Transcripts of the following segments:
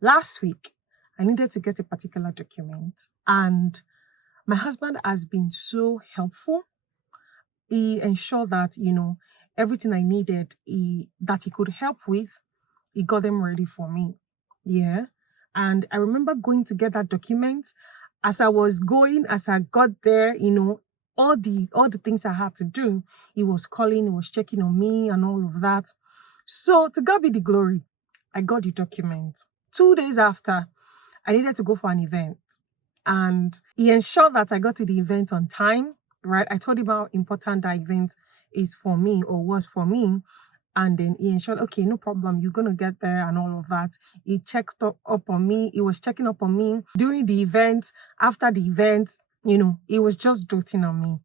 Last week, I needed to get a particular document, and my husband has been so helpful. He ensured that, everything I needed, that he could help with, he got them ready for me. Yeah. And I remember going to get that document. As I got there, all the things I had to do, he was calling, he was checking on me and all of that. So to God be the glory, I got the document. 2 days after, I needed to go for an event. And he ensured that I got to the event on time, right? I told him how important that event is for me or was for me. And then he ensured, okay, no problem, you're going to get there and all of that. He checked up on me. He was checking up on me during the event, after the event, he was just doting on me.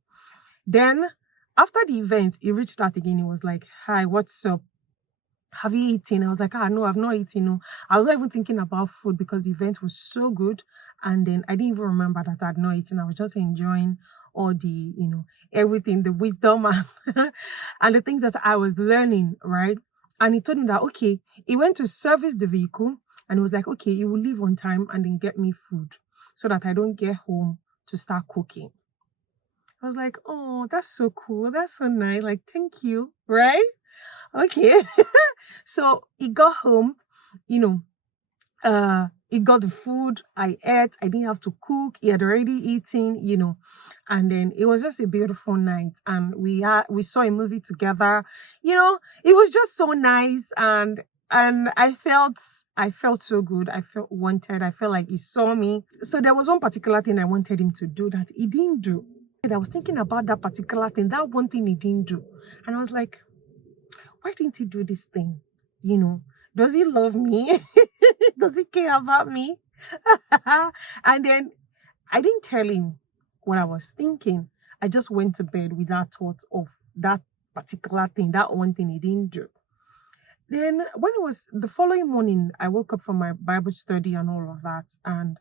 Then after the event, he reached out again. He was like, hi, what's up? Have you eaten? I was like, no, I've not eaten. No. I was not even thinking about food because the event was so good. And then I didn't even remember that I had not eaten. I was just enjoying all the, everything, the wisdom and, and the things that I was learning, right? And he told me that, okay, he went to service the vehicle and he was like, okay, he will leave on time and then get me food so that I don't get home to start cooking. I was like, oh, that's so cool. That's so nice. Like, thank you, right? Okay. So he got home, he got the food. I ate. I didn't have to cook. He had already eaten, and then it was just a beautiful night. And we saw a movie together. It was just so nice, and I felt so good. I felt wanted. I felt like he saw me. So there was one particular thing I wanted him to do that he didn't do. And I was thinking about that particular thing, that one thing he didn't do, and I was like, why didn't he do this thing? Does he love me? Does he care about me? And then I didn't tell him what I was thinking. I just went to bed with that thought of that particular thing, that one thing he didn't do. Then when it was the following morning, I woke up from my Bible study and all of that. And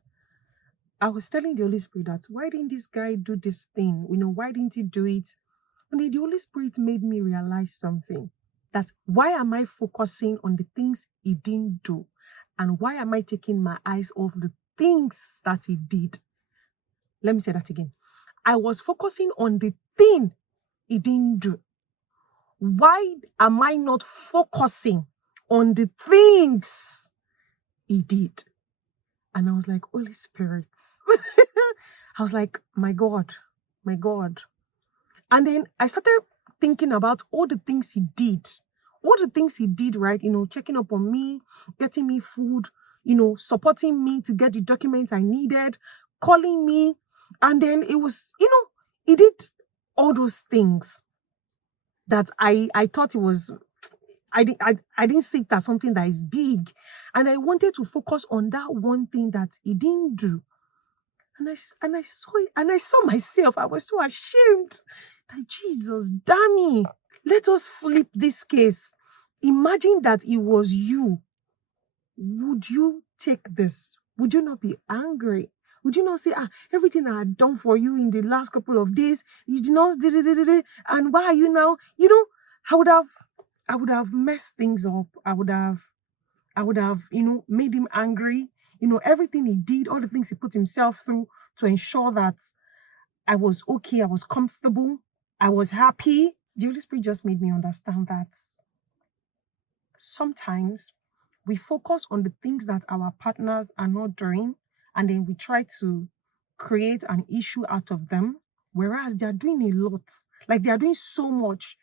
I was telling the Holy Spirit that, why didn't this guy do this thing? Why didn't he do it? And then the Holy Spirit made me realize something. That why am I focusing on the things he didn't do? And why am I taking my eyes off the things that he did? Let me say that again. I was focusing on the thing he didn't do. Why am I not focusing on the things he did? And I was like, Holy Spirit. I was like, my God. And then I started thinking about all the things he did. All the things he did, right? Checking up on me, getting me food, supporting me to get the document I needed, calling me. And then it was, he did all those things that I thought it was, I didn't see it as something that is big. And I wanted to focus on that one thing that he didn't do. And I saw it, and I saw myself. I was so ashamed. That Jesus, damn me. Let us flip this case. Imagine that it was you. Would you take this? Would you not be angry? Would you not say, everything I had done for you in the last couple of days, you did not, and why are you now? I would have messed things up. I would have, made him angry. Everything he did, all the things he put himself through to ensure that I was okay, I was comfortable, I was happy. The Holy Spirit just made me understand that sometimes we focus on the things that our partners are not doing, and then we try to create an issue out of them, whereas they are doing a lot. Like, they are doing so much.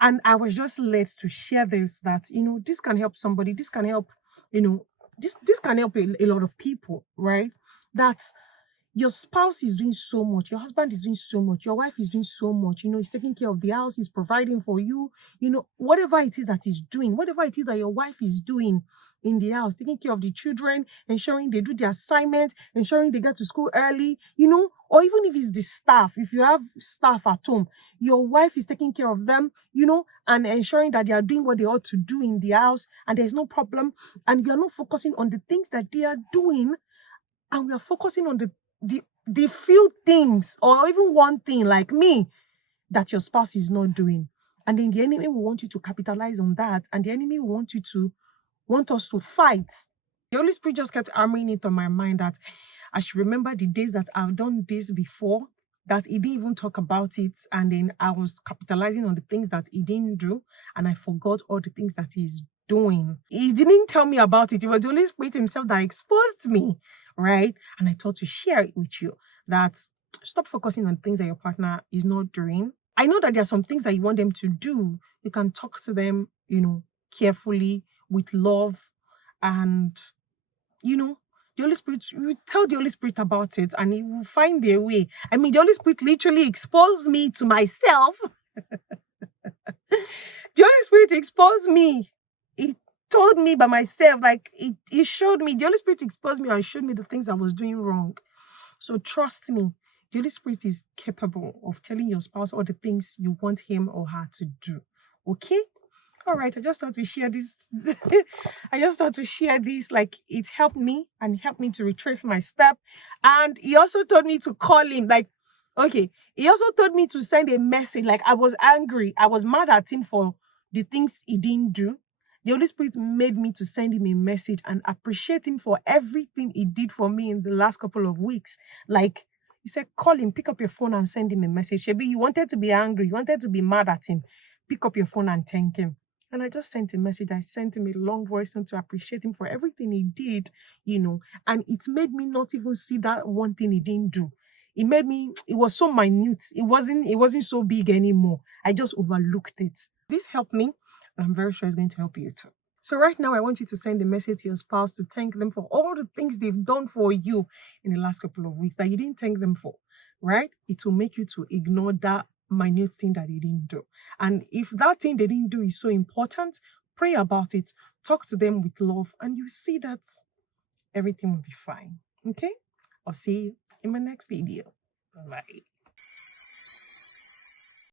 And I was just led to share this, that, this can help somebody. This can help, this can help a lot of people, right? That your spouse is doing so much, your husband is doing so much, your wife is doing so much, he's taking care of the house, he's providing for you, whatever it is that he's doing, whatever it is that your wife is doing in the house, taking care of the children, ensuring they do their assignments, ensuring they get to school early, or even if it's the staff, if you have staff at home, your wife is taking care of them, and ensuring that they are doing what they ought to do in the house, and there's no problem, and you're not focusing on the things that they are doing, and we are focusing on the few things, or even one thing, like me, that your spouse is not doing. And then the enemy will want you to capitalize on that, and the enemy will want us to fight The Holy Spirit just kept hammering it on my mind that I should remember the days that I've done this before, that he didn't even talk about it. And then I was capitalizing on the things that he didn't do. And I forgot all the things that he's doing. He didn't tell me about it. It was the Holy Spirit himself that exposed me, right? And I thought to share it with you, that stop focusing on things that your partner is not doing. I know that there are some things that you want them to do. You can talk to them, carefully, with love, and the Holy Spirit, you tell the Holy Spirit about it and he will find a way. I mean, the Holy Spirit literally exposed me to myself. The Holy Spirit exposed me. He told me by myself, like he showed me. The Holy Spirit exposed me and showed me the things I was doing wrong. So trust me, the Holy Spirit is capable of telling your spouse all the things you want him or her to do. Okay? All right, I just thought to share this. I just thought to share this. Like, it helped me and helped me to retrace my step. And he also told me to call him. Like, okay, he also told me to send a message. Like, I was angry. I was mad at him for the things he didn't do. The Holy Spirit made me to send him a message and appreciate him for everything he did for me in the last couple of weeks. Like, he said, call him, pick up your phone and send him a message. Shebi, you wanted to be angry. You wanted to be mad at him. Pick up your phone and thank him. And I just sent a message. I sent him a long voice note to appreciate him for everything he did, and it made me not even see that one thing he didn't do. It was so minute. It wasn't so big anymore. I just overlooked it. This helped me, and I'm very sure it's going to help you too. So right now, I want you to send a message to your spouse to thank them for all the things they've done for you in the last couple of weeks that you didn't thank them for, right? It will make you to ignore that minute thing that they didn't do. And if that thing they didn't do is so important, pray about it, talk to them with love, and you see that everything will be fine. Okay? I'll see you in my next video. Bye.